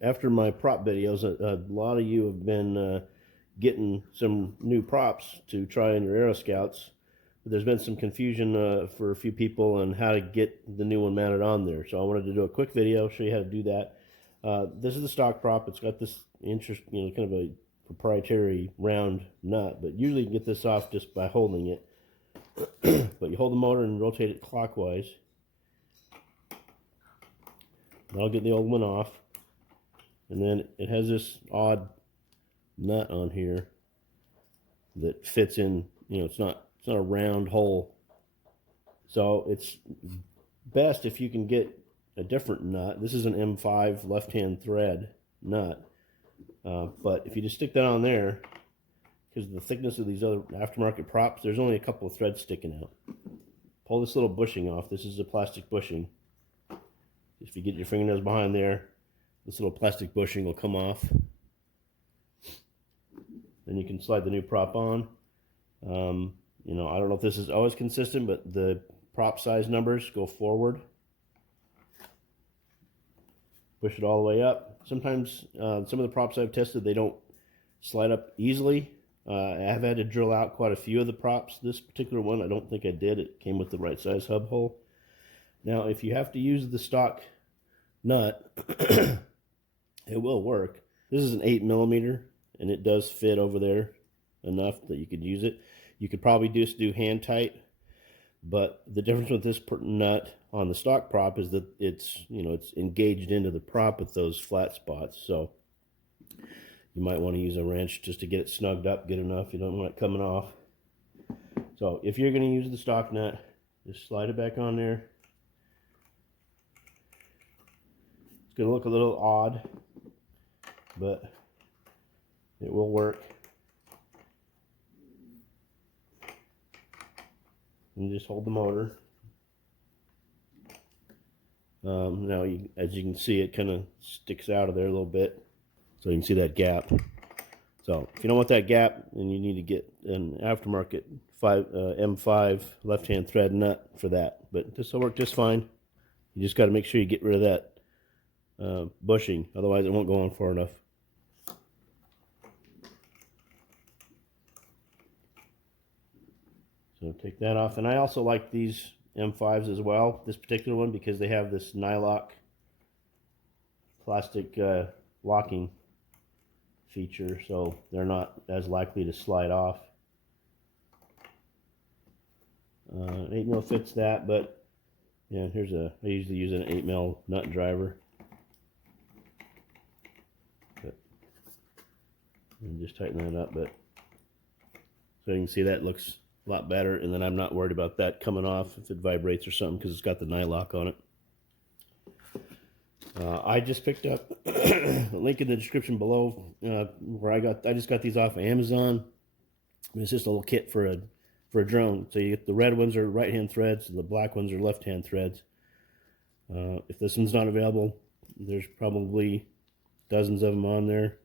after my prop videos, a lot of you have been getting some new props to try in your AeroScouts. There's been some confusion for a few people on how to get the new one mounted on there. So I wanted to do a quick video, show you how to do that. This is the stock prop. It's got this kind of a proprietary round nut, but usually you can get this off just by holding it. But you hold the motor and rotate it clockwise. That'll get the old one off. And then it has this odd nut on here that fits in, it's not a round hole. So it's best if you can get a different nut. This is an M5 left-hand thread nut. But if you just stick that on there, because of the thickness of these other aftermarket props, there's only a couple of threads sticking out. Pull this little bushing off. This is a plastic bushing. If you get your fingernails behind there, this little plastic bushing will come off. Then you can slide the new prop on. I don't know if this is always consistent, but the prop size numbers go forward. Push it all the way up. Sometimes some of the props I've tested, they don't slide up easily. I have had to drill out quite a few of the props. This particular one, I don't think I did. It came with the right size hub hole. Now, if you have to use the stock nut, it will work. This is an 8mm, and it does fit over there enough that you could use it. You could probably just do hand tight, but the difference with this nut on the stock prop is that it's engaged into the prop with those flat spots. So you might want to use a wrench just to get it snugged up good enough. You don't want it coming off. So if you're going to use the stock nut, just slide it back on there. It's going to look a little odd, but it will work. And just hold the motor. Now, as you can see, it kind of sticks out of there a little bit, so you can see that gap. So if you don't want that gap, then you need to get an aftermarket M5 left-hand thread nut for that. But this will work just fine. You just got to make sure you get rid of that bushing, otherwise it won't go on far enough. So take that off. And I also like these M5s as well, this particular one, because they have this nylock plastic locking feature, so they're not as likely to slide off. 8mm fits that, but yeah, I usually use an 8mm nut driver. And just tighten that up, but so you can see that looks a lot better, and then I'm not worried about that coming off if it vibrates or something, because it's got the nylock on it. I just picked up a link in the description below where I just got these off of Amazon. It's just a little kit for a drone. So you get the red ones are right-hand threads, and the black ones are left-hand threads. If this one's not available, there's probably dozens of them on there.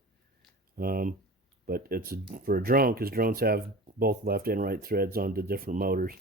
But it's for a drone, because drones have both left and right threads on the different motors.